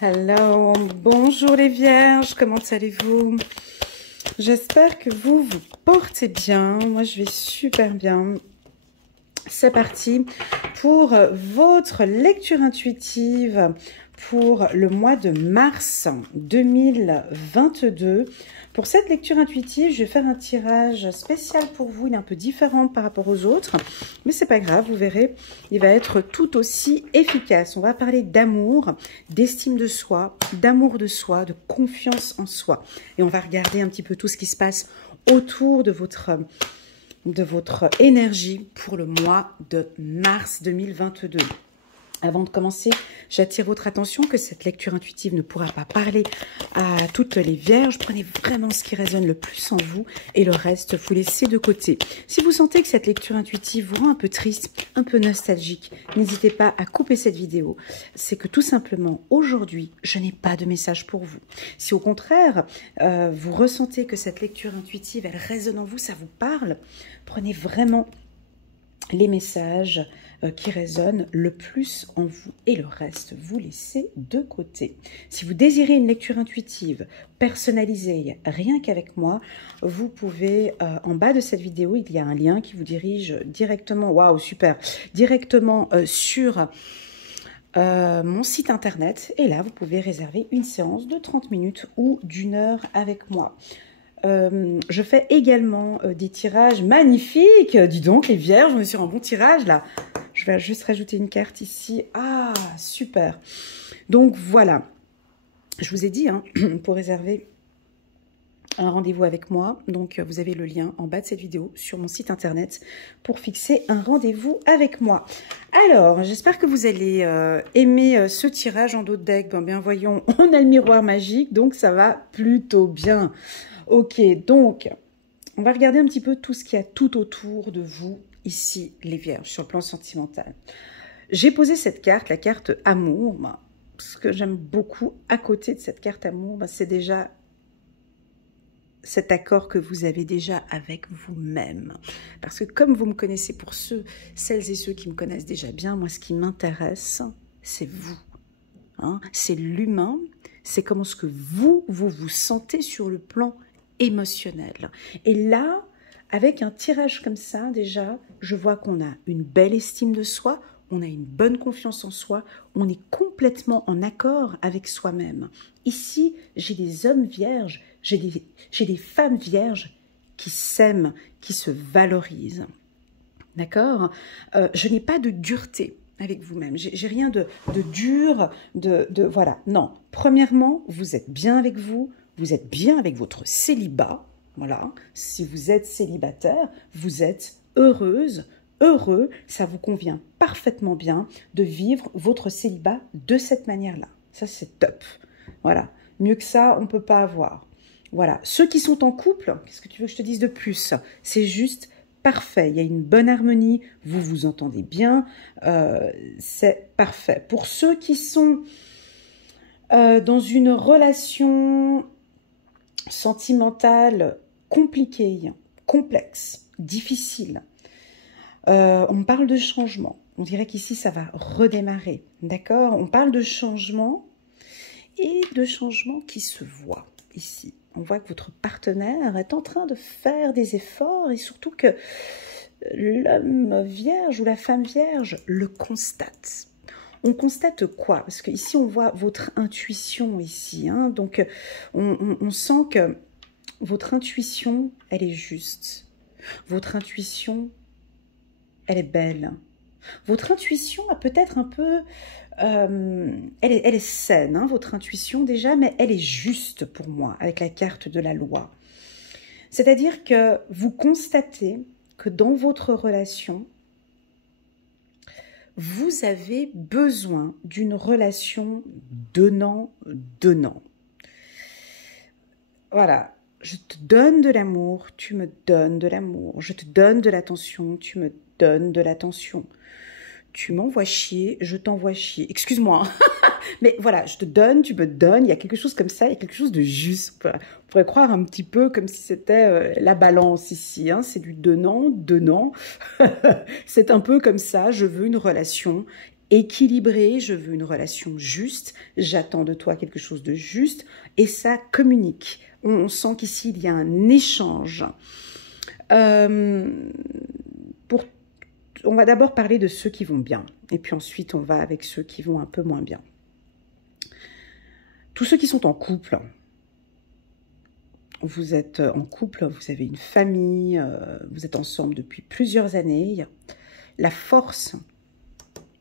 Hello, bonjour les vierges, comment allez-vous? J'espère que vous vous portez bien, moi je vais super bien. C'est parti pour votre lecture intuitive pour le mois de mars 2022. Pour cette lecture intuitive, je vais faire un tirage spécial pour vous. Il est un peu différent par rapport aux autres, mais c'est pas grave, vous verrez, il va être tout aussi efficace. On va parler d'amour, d'estime de soi, d'amour de soi, de confiance en soi. Et on va regarder un petit peu tout ce qui se passe autour de votre énergie pour le mois de mars 2022. Avant de commencer, j'attire votre attention que cette lecture intuitive ne pourra pas parler à toutes les vierges. Prenez vraiment ce qui résonne le plus en vous et le reste, vous laissez de côté. Si vous sentez que cette lecture intuitive vous rend un peu triste, un peu nostalgique, n'hésitez pas à couper cette vidéo. C'est que tout simplement, aujourd'hui, je n'ai pas de message pour vous. Si au contraire, vous ressentez que cette lecture intuitive, elle résonne en vous, ça vous parle, prenez vraiment les messages qui résonnent le plus en vous et le reste, vous laissez de côté. Si vous désirez une lecture intuitive personnalisée, rien qu'avec moi, vous pouvez, en bas de cette vidéo, il y a un lien qui vous dirige directement, waouh, super, directement sur mon site internet. Et là, vous pouvez réserver une séance de 30 minutes ou d'1 heure avec moi. Je fais également des tirages magnifiques. Dis donc, les vierges, on est sur un bon tirage là. Je vais juste rajouter une carte ici. Ah, super. Donc voilà. Je vous ai dit, hein, pour réserver un rendez-vous avec moi. Donc vous avez le lien en bas de cette vidéo sur mon site internet pour fixer un rendez-vous avec moi. Alors, j'espère que vous allez aimer ce tirage en dos de deck. Bien voyons, on a le miroir magique, donc ça va plutôt bien. Ok, donc, on va regarder un petit peu tout ce qu'il y a tout autour de vous, ici, les vierges, sur le plan sentimental. J'ai posé cette carte, la carte amour. Ce que j'aime beaucoup à côté de cette carte amour, c'est déjà cet accord que vous avez déjà avec vous-même. Parce que comme vous me connaissez, pour celles et ceux qui me connaissent déjà bien, moi, ce qui m'intéresse, c'est vous. Hein, c'est l'humain, c'est comment ce que vous vous sentez sur le plan émotionnel. Et là, avec un tirage comme ça, déjà, je vois qu'on a une belle estime de soi, on a une bonne confiance en soi, on est complètement en accord avec soi-même. Ici, j'ai des hommes vierges, j'ai des femmes vierges qui s'aiment, qui se valorisent. D'accord? Je n'ai pas de dureté avec vous-même. J'ai rien de dur, voilà. Non. Premièrement, vous êtes bien avec vous, vous êtes bien avec votre célibat. Voilà. Si vous êtes célibataire, vous êtes heureuse, heureux, ça vous convient parfaitement bien de vivre votre célibat de cette manière-là. Ça, c'est top. Voilà. Mieux que ça, on ne peut pas avoir. Voilà. Ceux qui sont en couple, qu'est-ce que tu veux que je te dise de plus? C'est juste parfait, il y a une bonne harmonie, vous vous entendez bien, c'est parfait. Pour ceux qui sont dans une relation sentimentale compliquée, complexe, difficile, on parle de changement. On dirait qu'ici, ça va redémarrer, d'accord? On parle de changement et de changement qui se voit ici. On voit que votre partenaire est en train de faire des efforts et surtout que l'homme vierge ou la femme vierge le constate. On constate quoi? Parce qu'ici, on voit votre intuition ici. Hein, donc, on sent que votre intuition, elle est juste. Votre intuition, elle est belle. Votre intuition a peut-être un peu... elle est saine, hein, votre intuition déjà, mais elle est juste pour moi, avec la carte de la loi. C'est-à-dire que vous constatez que dans votre relation, vous avez besoin d'une relation donnant-donnant. Voilà, je te donne de l'amour, tu me donnes de l'amour. Je te donne de l'attention, tu me donnes de l'attention. Tu m'envoies chier, je t'envoie chier. Excuse-moi, mais voilà, je te donne, tu me donnes. Il y a quelque chose comme ça, il y a quelque chose de juste. On pourrait croire un petit peu comme si c'était la balance ici. Hein. C'est du donnant. C'est un peu comme ça, je veux une relation équilibrée, je veux une relation juste, j'attends de toi quelque chose de juste, et ça communique. On sent qu'ici, il y a un échange. On va d'abord parler de ceux qui vont bien, et puis ensuite, on va avec ceux qui vont un peu moins bien. Tous ceux qui sont en couple, vous êtes en couple, vous avez une famille, vous êtes ensemble depuis plusieurs années. La force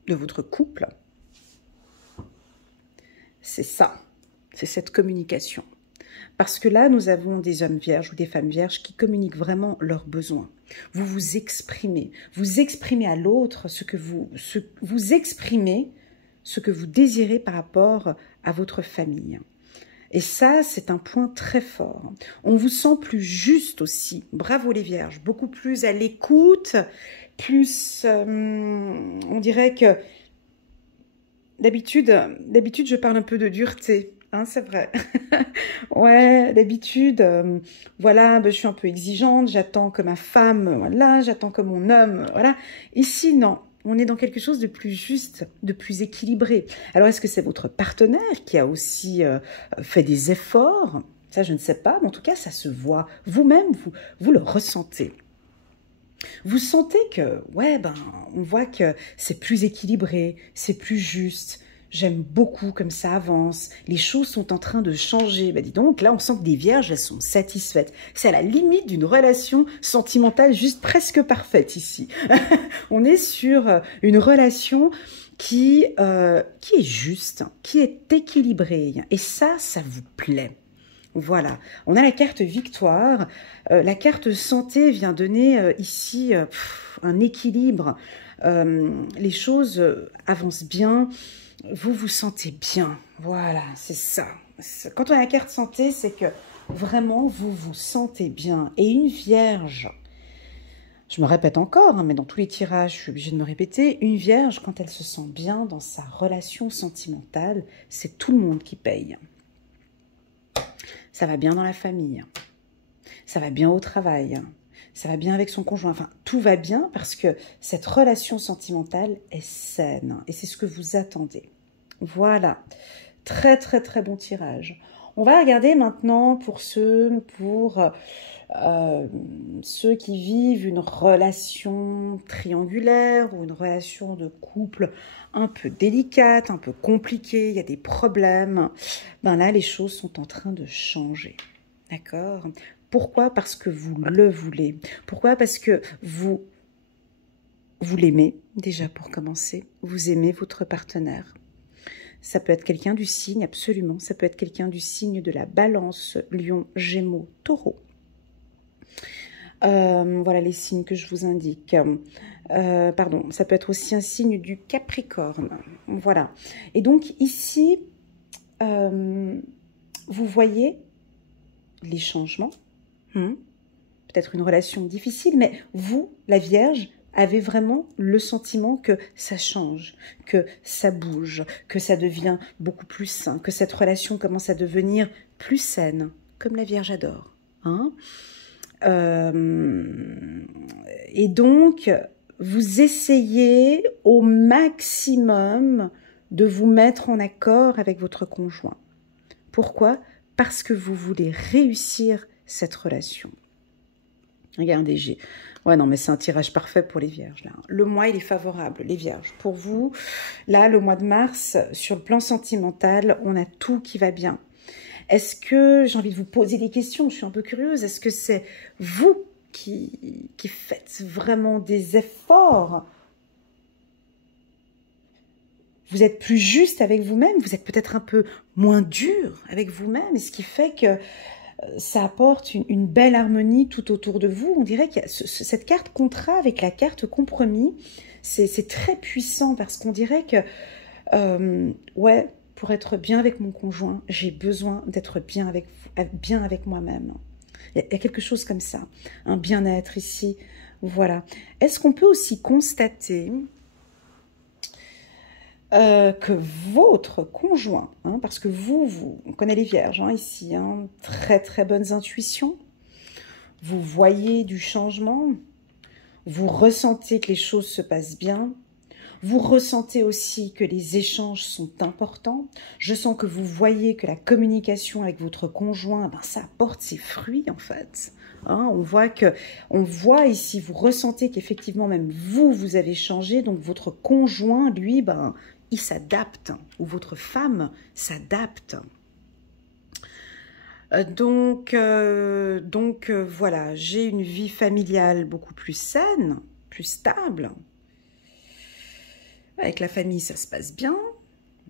de votre couple, c'est ça, c'est cette communication. Parce que là, nous avons des hommes vierges ou des femmes vierges qui communiquent vraiment leurs besoins. Vous exprimez à l'autre vous exprimez ce que vous désirez par rapport à votre famille. Et ça, c'est un point très fort. On vous sent plus juste aussi. Bravo les vierges, beaucoup plus à l'écoute, plus, on dirait que d'habitude, je parle un peu de dureté. Hein, c'est vrai. Ouais, d'habitude, voilà, je suis un peu exigeante, j'attends que ma femme, voilà, j'attends que mon homme, voilà. Ici, non. On est dans quelque chose de plus juste, de plus équilibré. Alors, est-ce que c'est votre partenaire qui a aussi fait des efforts? Ça, je ne sais pas, mais en tout cas, ça se voit. Vous-même, vous le ressentez. Vous sentez que, ouais, on voit que c'est plus équilibré, c'est plus juste. J'aime beaucoup comme ça avance. Les choses sont en train de changer. Dis donc, là, on sent que des vierges, elles sont satisfaites. C'est à la limite d'une relation sentimentale juste presque parfaite ici. On est sur une relation qui est juste, qui est équilibrée. Et ça vous plaît. Voilà, on a la carte victoire. La carte santé vient donner ici un équilibre. Les choses avancent bien. Vous vous sentez bien. Voilà, c'est ça. Quand on a la carte santé, c'est que vraiment vous vous sentez bien. Et une vierge, je me répète encore, hein, mais dans tous les tirages, je suis obligée de me répéter, une vierge, quand elle se sent bien dans sa relation sentimentale, c'est tout le monde qui paye. Ça va bien dans la famille, ça va bien au travail, ça va bien avec son conjoint. Enfin, tout va bien parce que cette relation sentimentale est saine. Et c'est ce que vous attendez. Voilà. Très, très, très bon tirage. On va regarder maintenant pour ceux qui vivent une relation triangulaire ou une relation de couple un peu délicate, un peu compliquée, il y a des problèmes. Là, les choses sont en train de changer. D'accord ? Pourquoi ? Parce que vous le voulez. Pourquoi ? Parce que vous l'aimez, déjà pour commencer. Vous aimez votre partenaire. Ça peut être quelqu'un du signe, absolument. Ça peut être quelqu'un du signe de la Balance, Lion, Gémeaux, Taureau. Voilà les signes que je vous indique. Pardon, ça peut être aussi un signe du Capricorne. Voilà. Et donc ici, vous voyez les changements. Peut-être une relation difficile, mais vous, la Vierge, avez vraiment le sentiment que ça change, que ça bouge, que ça devient beaucoup plus sain, que cette relation commence à devenir plus saine, comme la Vierge adore. Hein ? Et donc, vous essayez au maximum de vous mettre en accord avec votre conjoint. Pourquoi ? Parce que vous voulez réussir cette relation. Regardez, ouais, non, mais c'est un tirage parfait pour les vierges, là. Le mois, il est favorable, les vierges. Pour vous, là, le mois de mars, sur le plan sentimental, on a tout qui va bien. Est-ce que, j'ai envie de vous poser des questions, je suis un peu curieuse, est-ce que c'est vous qui faites vraiment des efforts ? Vous êtes plus juste avec vous-même, vous êtes peut-être un peu moins dur avec vous-même, et ce qui fait que ça apporte une belle harmonie tout autour de vous. On dirait qu'il y a cette carte contrat avec la carte compromis, c'est très puissant parce qu'on dirait que, ouais, pour être bien avec mon conjoint, j'ai besoin d'être bien avec moi-même. Il y a quelque chose comme ça, un bien-être ici. Voilà. Est-ce qu'on peut aussi constater que votre conjoint, hein, parce que on connaît les vierges ici, très très bonnes intuitions, vous voyez du changement, vous ressentez que les choses se passent bien, Vous ressentez aussi que les échanges sont importants. Je sens que vous voyez que la communication avec votre conjoint, ben, ça apporte ses fruits en fait. Hein, on voit ici, vous ressentez qu'effectivement même vous avez changé, donc votre conjoint, lui, ben, il s'adapte, ou votre femme s'adapte. Voilà, j'ai une vie familiale beaucoup plus saine, plus stable. Avec la famille, ça se passe bien.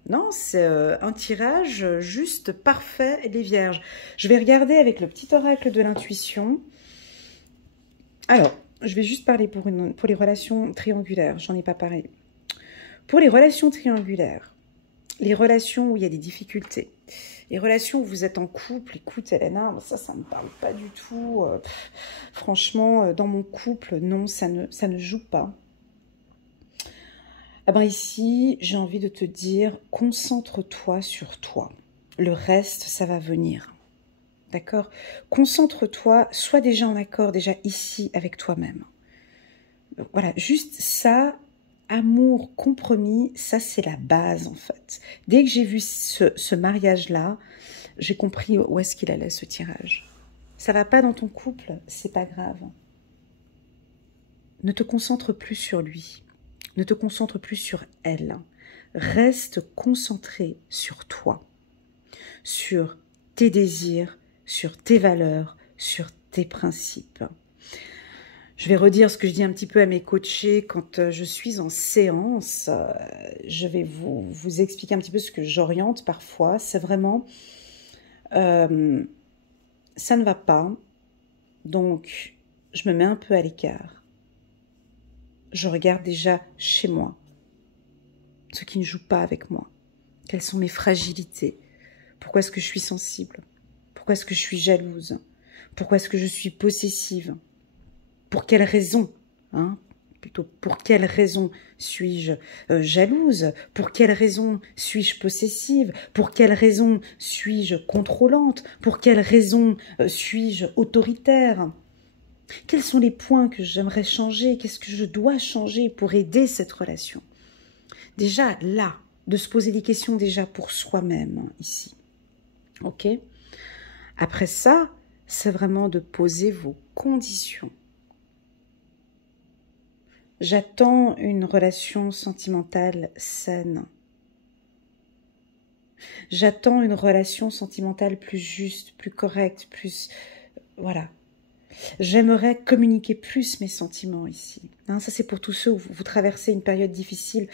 Non, c'est un tirage juste parfait, les vierges. Je vais regarder avec le petit oracle de l'intuition. Alors, je vais juste parler pour les relations triangulaires. J'en ai pas parlé. Pour les relations triangulaires, les relations où il y a des difficultés, les relations où vous êtes en couple, écoute Elena, ça ne me parle pas du tout. Franchement, dans mon couple, non, ça ne joue pas. Ah ben ici, j'ai envie de te dire, concentre-toi sur toi. Le reste, ça va venir. D'accord? Concentre-toi, sois déjà en accord, déjà ici, avec toi-même. Voilà, juste ça, amour, compromis, ça c'est la base en fait. Dès que j'ai vu ce mariage-là, j'ai compris où est-ce qu'il allait ce tirage. Ça va pas dans ton couple, c'est pas grave. Ne te concentre plus sur lui. Ne te concentre plus sur elle. Reste concentré sur toi, sur tes désirs, sur tes valeurs, sur tes principes. Je vais redire ce que je dis un petit peu à mes coachés quand je suis en séance. Je vais vous expliquer un petit peu ce que j'oriente parfois. C'est vraiment, ça ne va pas, donc je me mets un peu à l'écart. Je regarde déjà chez moi, ce qui ne joue pas avec moi. Quelles sont mes fragilités? Pourquoi est-ce que je suis sensible? Pourquoi est-ce que je suis jalouse? Pourquoi est-ce que je suis possessive? Pour quelle raison, hein? Plutôt, pour quelle raison suis-je jalouse? Pour quelle raison suis-je possessive? Pour quelle raison suis-je contrôlante? Pour quelle raison suis-je autoritaire? Quels sont les points que j'aimerais changer? Qu'est-ce que je dois changer pour aider cette relation? Déjà, là, de se poser des questions déjà pour soi-même, ici. Ok? Après ça, c'est vraiment de poser vos conditions. J'attends une relation sentimentale saine. J'attends une relation sentimentale plus juste, plus correcte, plus... Voilà. J'aimerais communiquer plus mes sentiments ici. Hein, ça, c'est pour tous ceux où vous traversez une période difficile.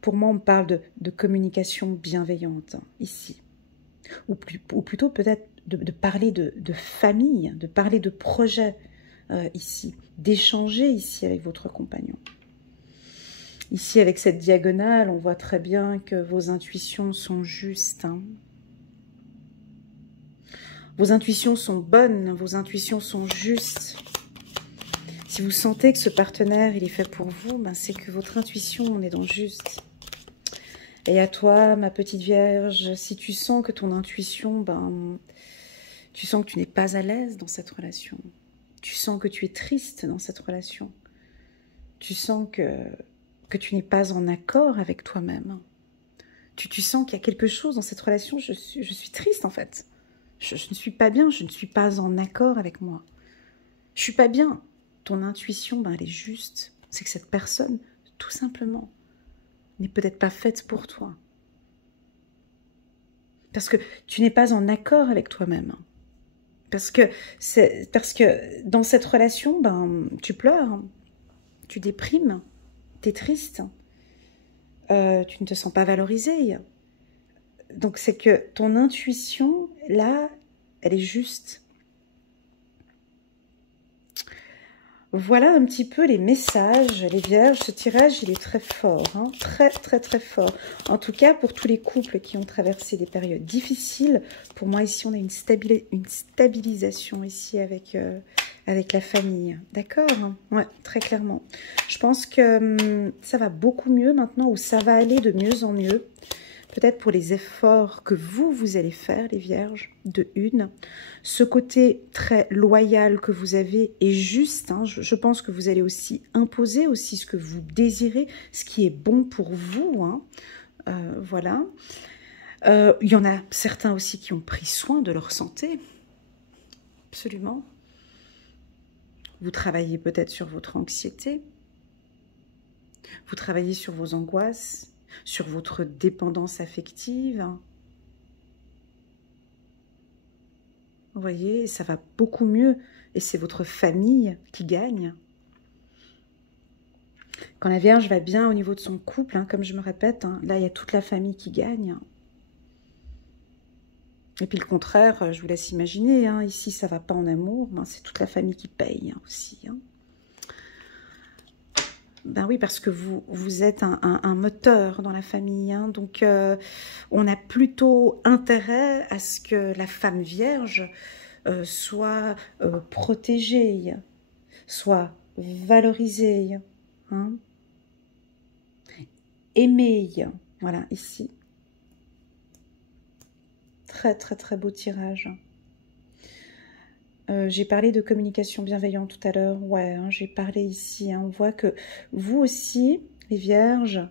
Pour moi, on parle de communication bienveillante, ici. Ou plutôt peut-être de parler de famille, de parler de projet ici. D'échanger ici avec votre compagnon. Ici, avec cette diagonale, on voit très bien que vos intuitions sont justes. Hein. Vos intuitions sont bonnes, vos intuitions sont justes. Si vous sentez que ce partenaire, il est fait pour vous, ben c'est que votre intuition, on est dans le juste. Et à toi, ma petite vierge, si tu sens que ton intuition, ben, tu sens que tu n'es pas à l'aise dans cette relation. Tu sens que tu es triste dans cette relation. Tu sens que tu n'es pas en accord avec toi-même. Tu sens qu'il y a quelque chose dans cette relation, je suis triste en fait. Je ne suis pas bien, je ne suis pas en accord avec moi. Je suis pas bien. Ton intuition, ben, elle est juste. C'est que cette personne, tout simplement, n'est peut-être pas faite pour toi. Parce que tu n'es pas en accord avec toi-même. Parce que dans cette relation, ben, tu pleures, tu déprimes, tu es triste, tu ne te sens pas valorisé. Donc c'est que ton intuition, là, elle est juste. Voilà un petit peu les messages, les vierges. Ce tirage, il est très fort, hein, très, très, très fort. En tout cas, pour tous les couples qui ont traversé des périodes difficiles, pour moi, ici, on a une stabilisation ici avec la famille. D'accord? Ouais, très clairement. Je pense que ça va beaucoup mieux maintenant, ou ça va aller de mieux en mieux. peut-être pour les efforts que vous allez faire, les Vierges, de une. Ce côté très loyal que vous avez est juste. Hein, je pense que vous allez aussi imposer aussi ce que vous désirez, ce qui est bon pour vous. Hein, voilà. Il y en a certains aussi qui ont pris soin de leur santé. Absolument. Vous travaillez peut-être sur votre anxiété. Vous travaillez sur vos angoisses, sur votre dépendance affective. Vous voyez, ça va beaucoup mieux et c'est votre famille qui gagne. Quand la Vierge va bien au niveau de son couple, hein, comme je me répète, hein, là il y a toute la famille qui gagne. Et puis le contraire, je vous laisse imaginer, hein, ici ça va pas en amour, ben, c'est toute la famille qui paye hein, aussi. Hein. Ben oui, parce que vous êtes un moteur dans la famille. Hein, donc, on a plutôt intérêt à ce que la femme vierge soit protégée, soit valorisée, hein, aimée. Voilà, ici. Très, très, très beau tirage. J'ai parlé de communication bienveillante tout à l'heure. Ouais, hein, j'ai parlé ici. Hein, on voit que vous aussi, les Vierges,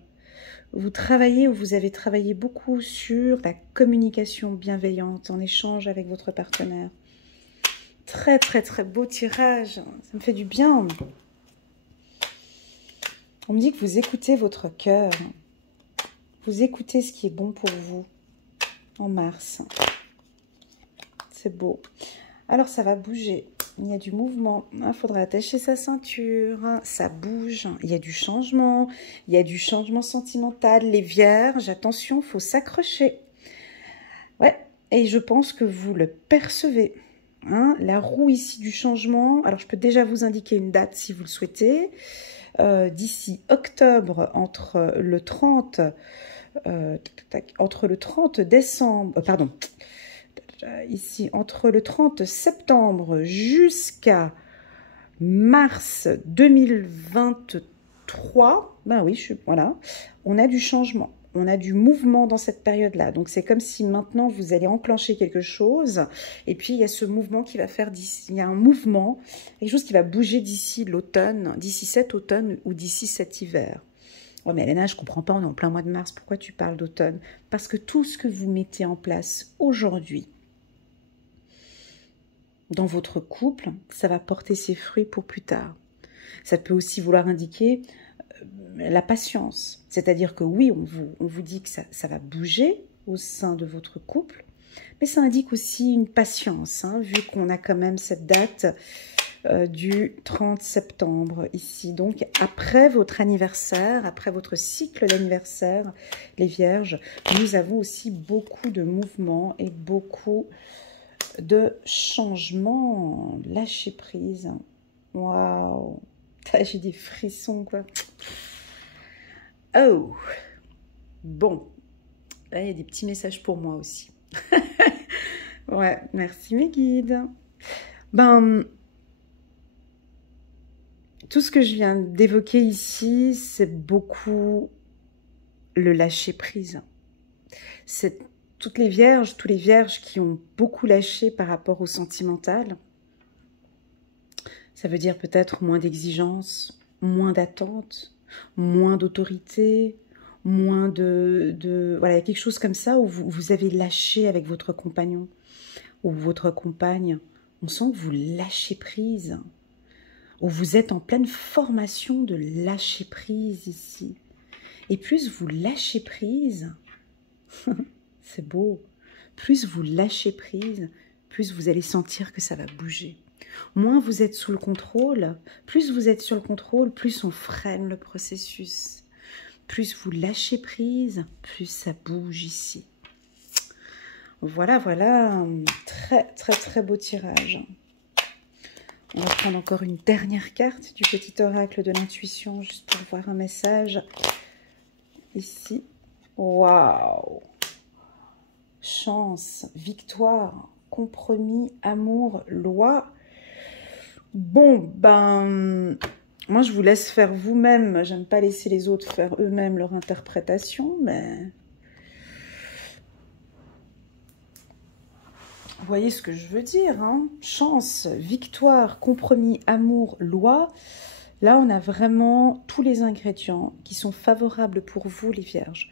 vous travaillez ou vous avez travaillé beaucoup sur la communication bienveillante en échange avec votre partenaire. Très, très, très beau tirage. Ça me fait du bien. On me dit que vous écoutez votre cœur. Vous écoutez ce qui est bon pour vous en mars. C'est beau. Alors, ça va bouger. Il y a du mouvement. Il faudra attacher sa ceinture. Ça bouge. Il y a du changement. Il y a du changement sentimental. Les Vierges, attention, il faut s'accrocher. Ouais, et je pense que vous le percevez. Hein, la roue ici du changement. Alors, je peux déjà vous indiquer une date si vous le souhaitez. D'ici octobre, entre le 30 décembre... pardon. Ici, entre le 30 septembre jusqu'à mars 2023, ben oui, voilà, on a du changement, on a du mouvement dans cette période-là. Donc, c'est comme si maintenant, vous allez enclencher quelque chose, et puis il y a ce mouvement qui va faire, il y a un mouvement, quelque chose qui va bouger d'ici l'automne, d'ici cet automne ou d'ici cet hiver. Oh, mais Elena, je ne comprends pas, on est en plein mois de mars, pourquoi tu parles d'automne? Parce que tout ce que vous mettez en place aujourd'hui, dans votre couple, ça va porter ses fruits pour plus tard. Ça peut aussi vouloir indiquer la patience. C'est-à-dire que oui, on vous dit que ça va bouger au sein de votre couple, mais ça indique aussi une patience, hein, vu qu'on a quand même cette date du 30 septembre ici. Donc, après votre anniversaire, après votre cycle d'anniversaire, les Vierges, nous avons aussi beaucoup de mouvements et beaucoup de changement, lâcher prise. Waouh, j'ai des frissons quoi. Oh, bon, là il y a des petits messages pour moi aussi. Ouais, merci mes guides. Ben, tout ce que je viens d'évoquer ici, c'est beaucoup le lâcher prise. C'est toutes les Vierges, tous les Vierges qui ont beaucoup lâché par rapport au sentimental. Ça veut dire peut-être moins d'exigences, moins d'attentes, moins d'autorité, moins voilà, il y a quelque chose comme ça où vous avez lâché avec votre compagnon ou votre compagne. On sent que vous lâchez prise, où vous êtes en pleine formation de lâcher prise ici. Et plus vous lâchez prise... C'est beau. Plus vous lâchez prise, plus vous allez sentir que ça va bouger. Moins vous êtes sous le contrôle, plus vous êtes sur le contrôle, plus on freine le processus. Plus vous lâchez prise, plus ça bouge ici. Voilà, voilà. Très, très, très beau tirage. On va prendre encore une dernière carte du petit oracle de l'intuition, juste pour voir un message. Ici. Waouh! Chance, victoire, compromis, amour, loi. Bon, ben, moi je vous laisse faire vous-même. J'aime pas laisser les autres faire eux-mêmes leur interprétation, mais Vous voyez ce que je veux dire, hein? Chance, victoire, compromis, amour, loi. Là, on a vraiment tous les ingrédients qui sont favorables pour vous, les vierges,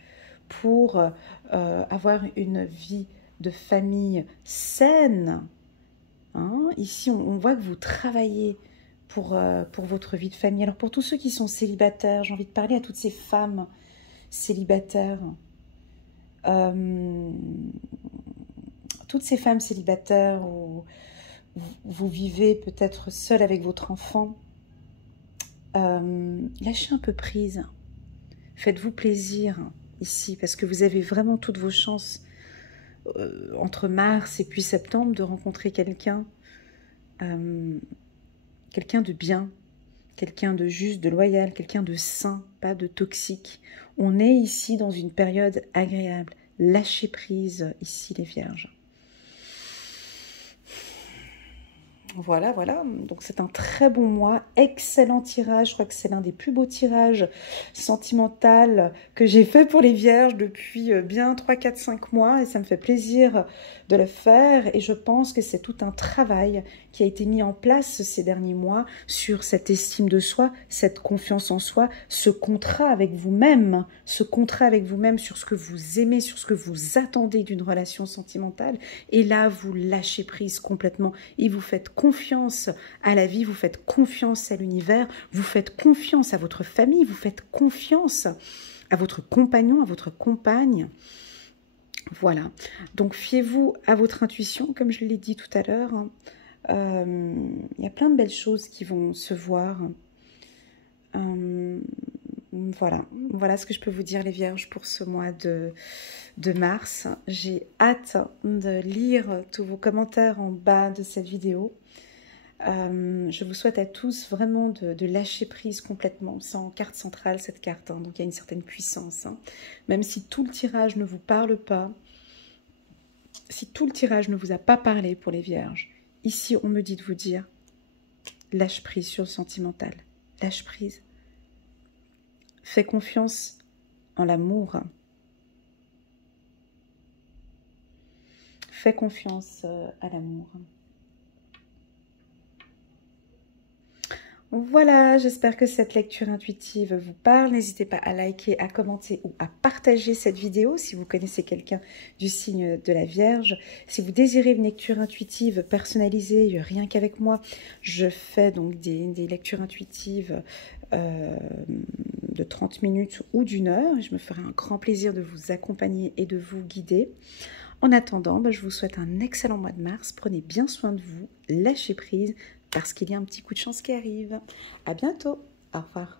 pour avoir une vie de famille saine. Hein? Ici, on voit que vous travaillez pour votre vie de famille. Alors, pour tous ceux qui sont célibataires, j'ai envie de parler à toutes ces femmes célibataires. Toutes ces femmes célibataires où vous vivez peut-être seul avec votre enfant, lâchez un peu prise. Faites-vous plaisir ici, parce que vous avez vraiment toutes vos chances entre mars et puis septembre de rencontrer quelqu'un, quelqu'un de bien, quelqu'un de juste, de loyal, quelqu'un de sain, pas de toxique. On est ici dans une période agréable. Lâchez prise ici, les vierges. Voilà, voilà, donc c'est un très bon mois, excellent tirage, je crois que c'est l'un des plus beaux tirages sentimentaux que j'ai fait pour les vierges depuis bien 3, 4, 5 mois et ça me fait plaisir de le faire et je pense que c'est tout un travail qui a été mis en place ces derniers mois sur cette estime de soi, cette confiance en soi, ce contrat avec vous-même sur ce que vous aimez, sur ce que vous attendez d'une relation sentimentale et là vous lâchez prise complètement et vous faites confiance à la vie, vous faites confiance à l'univers, vous faites confiance à votre famille, vous faites confiance à votre compagnon, à votre compagne. Voilà, donc fiez-vous à votre intuition, comme je l'ai dit tout à l'heure. Il y a plein de belles choses qui vont se voir. Voilà ce que je peux vous dire, les vierges, pour ce mois de mars. J'ai hâte de lire tous vos commentaires en bas de cette vidéo. Je vous souhaite à tous vraiment de lâcher prise complètement. C'est en carte centrale cette carte, hein, donc il y a une certaine puissance. Hein. Même si tout le tirage ne vous parle pas, si tout le tirage ne vous a pas parlé pour les vierges, ici on me dit de vous dire, lâche prise sur le sentimental, lâche prise. Fais confiance en l'amour. Fais confiance à l'amour. Voilà, j'espère que cette lecture intuitive vous parle. N'hésitez pas à liker, à commenter ou à partager cette vidéo si vous connaissez quelqu'un du signe de la Vierge. Si vous désirez une lecture intuitive personnalisée, rien qu'avec moi, je fais donc des lectures intuitives de 30 minutes ou d'1 heure. Je me ferai un grand plaisir de vous accompagner et de vous guider. En attendant, je vous souhaite un excellent mois de mars. Prenez bien soin de vous, lâchez prise, parce qu'il y a un petit coup de chance qui arrive. À bientôt. Au revoir.